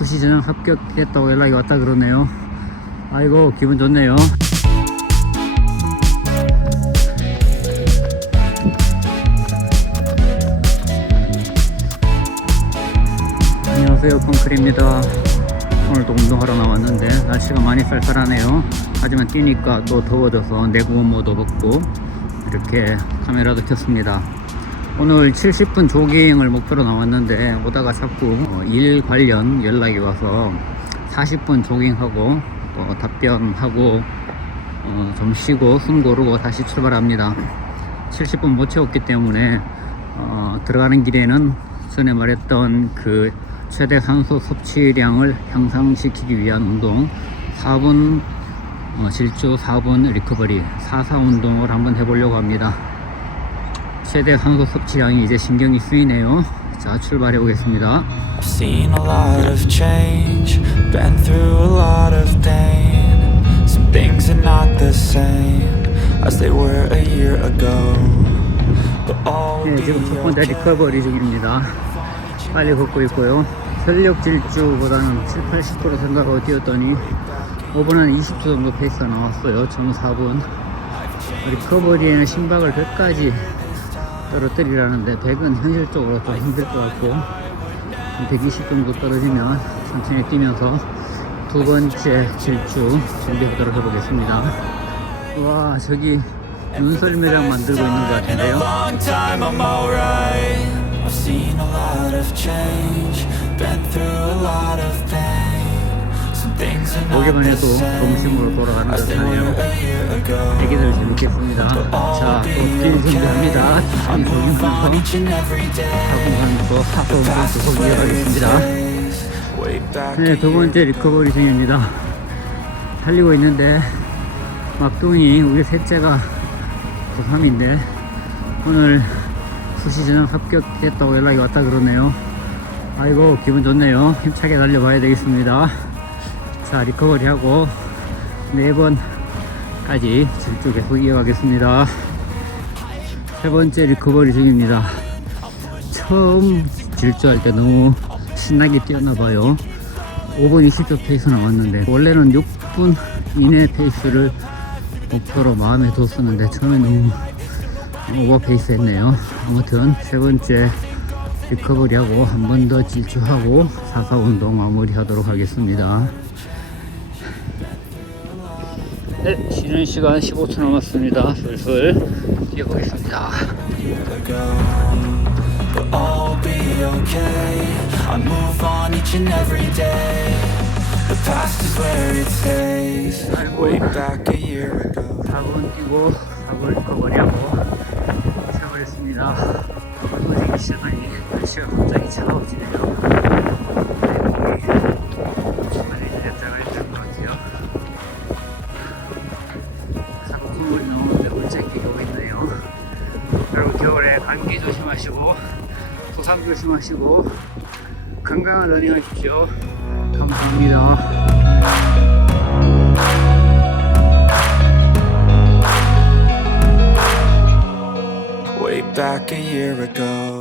수시전형 합격했다고 연락이 왔다 그러네요. 아이고 기분 좋네요. 안녕하세요 펑클입니다. 오늘도 운동하러 나왔는데 날씨가 많이 쌀쌀하네요. 하지만 뛰니까 또 더워져서 내구원 모드 벗고 이렇게 카메라도 켰습니다. 오늘 70분 조깅을 목표로 나왔는데 오다가 자꾸 어, 일 관련 연락이 와서 40분 조깅하고 또 답변하고 어, 좀 쉬고 숨 고르고 다시 출발합니다. 70분 못 채웠기 때문에 어, 들어가는 길에는 전에 말했던 그 최대 산소 섭취량을 향상시키기 위한 운동 4분 어, 질주 4분 리커버리 4사 운동을 한번 해보려고 합니다. 최대 산소 섭취량이 이제 신경이 쓰이네요. 자 출발해 보겠습니다. I've seen a lot of change, been through a lot of pain. Some things are not the same as they were a year ago. But all will 네, 지금 첫 번째. 리커버리 중입니다. 빨리 걷고 있고요. 전력 질주보다는 7, 80% 생각하고 뛰었더니 5분 한 20초 정도 페이스가 나왔어요. 정 4분. 리커버리에는 심박을 100까지 떨어뜨리라는데 100은 현실적으로 좀 힘들 것 같고 120 정도 떨어지면 천천히 뛰면서 두 번째 질주 준비하도록 해보겠습니다. 와 저기 눈썰 매장 만들고 있는 것 같은데요. 보기만 해도 동심으로 돌아가는 듯하네요. 애기들 재밌겠습니다. 자, 또뛸 준비합니다. And every day. 사분간도 사서 운동 계속 이어가겠습니다. 네, 두 번째 리커버리 중입니다. 달리고 있는데 막둥이 우리 셋째가 고3인데 오늘 수시 전형 합격했다고 연락이 왔다 그러네요. 아이고 기분 좋네요. 힘차게 달려봐야 되겠습니다. 자 리커버리 하고 네 번 까지 질주 계속 이어가겠습니다. 세 번째 리커버리 중입니다. 처음 질주할 때 너무 신나게 뛰었나 봐요. 5분 20초 페이스 나왔는데 원래는 6분 이내 페이스를 목표로 마음에 뒀었는데 처음에 너무 오버 페이스 했네요. 아무튼 세 번째 리커버리하고 한 번 더 질주하고 4사 운동 마무리하도록 하겠습니다. 네, 쉬는 시간 15초 남았습니다. 슬슬 뛰어보겠습니다. ago. 4분 뛰고 4분 리커버리하고 겨울에 감기 조심하시고 도삼 조심하시고 건강한 러닝 하십시오. 감사합니다. Back a year ago.